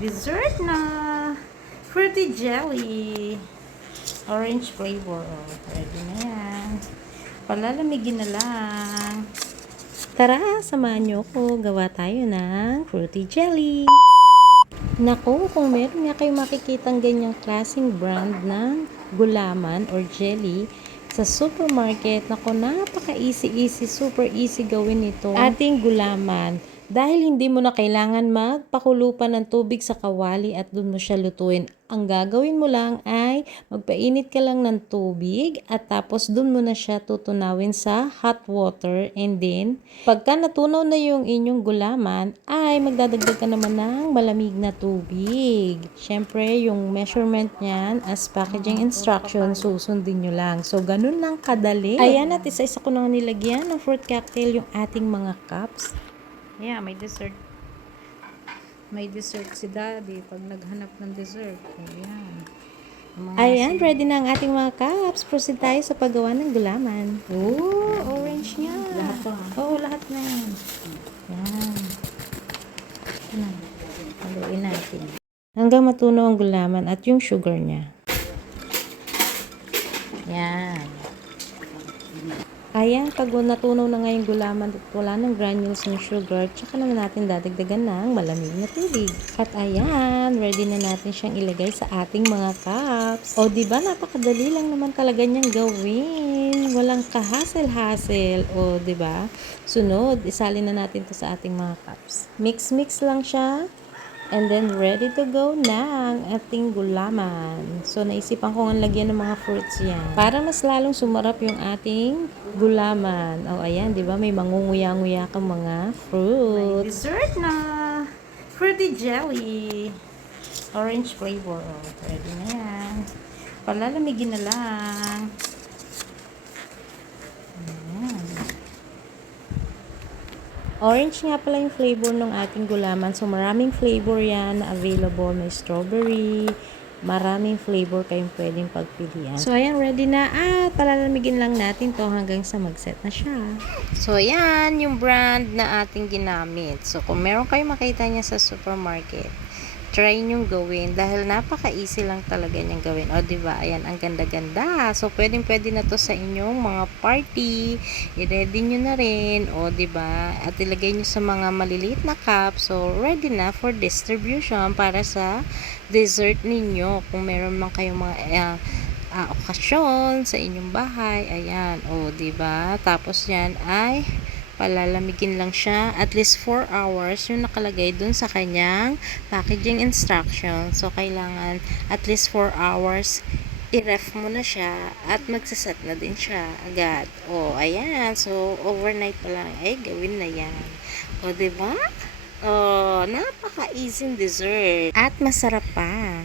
Dessert na fruity jelly. Orange flavor. Ready na yan. Palalamigin na lang. Tara, samahan nyo ko. Gawa tayo ng fruity jelly. Naku, kung meron nga kayo makikitang ganyang klaseng brand ng gulaman or jelly sa supermarket, naku, napaka-easy, super easy gawin ito. Ating gulaman. Dahil hindi mo na kailangan magpakulo pa ng tubig sa kawali at doon mo siya lutuin. Ang gagawin mo lang ay magpainit ka lang ng tubig at tapos doon mo na siya tutunawin sa hot water, and then pagka natunaw na yung inyong gulaman ay magdadagdag ka naman ng malamig na tubig. Syempre yung measurement niyan as packaging instructions susundin nyo lang. So ganun lang kadali. Ayan, at isa-isa ko na nilagyan ng fruit cocktail yung ating mga cups. Yeah, may dessert. May dessert si Daddy pag naghanap ng dessert. Ayan, ready na ang ating mga cups. Proceed tayo sa paggawa ng gulaman. Oh, orange niya. Lahat to. Oo, lahat na yan. Yan. Haluin natin. Hanggang matunaw ang gulaman at yung sugar niya. Yan. Ayan, pag natunaw na nga yung gulaman at wala ng granules ng sugar, tsaka naman natin dadagdagan ng malamig na tubig. At ayan, ready na natin siyang ilagay sa ating mga cups. O diba, napakadali lang naman talaga niyang gawin. Walang kahasel-hasel. O diba, sunod, isalin na natin to sa ating mga cups. Mix lang siya. And then, ready to go na ang ating gulaman. So, naisipan ko nga lagyan ng mga fruits yan. Para mas lalong sumarap yung ating gulaman. O, ayan, di ba? May mangunguya-nguya kang mga fruits. May dessert na fruity jelly. Orange flavor. O, ready na yan. Palalamigin na lang. Orange nga pala yung flavor ng ating gulaman. So, maraming flavor yan na available. May strawberry. Maraming flavor kayong pwedeng pagpilian. So, ayan, ready na. At palalamigin lang natin to hanggang sa mag-set na siya. So, ayan yung brand na ating ginamit. So, kung meron kayong makita niya sa supermarket, try nyong gawin dahil napaka-easy lang talaga niyang gawin. O, diba? Ayan, ang ganda-ganda. So, pwedeng-pwede na to sa inyong mga party. I-ready nyo na rin. O, diba? At ilagay nyo sa mga maliliit na cup. So, ready na for distribution para sa dessert ninyo. Kung meron man kayong mga okasyon sa inyong bahay. Ayan. O, diba? Tapos yan ay palalamigin lang siya at least 4 hours yung nakalagay dun sa kanyang packaging instruction. So, kailangan at least 4 hours i-ref mo na siya at magsaset na din siya agad. O, ayan. So, overnight pa lang ay gawin na yan. O, diba? O, napaka-easy dessert at masarap pa.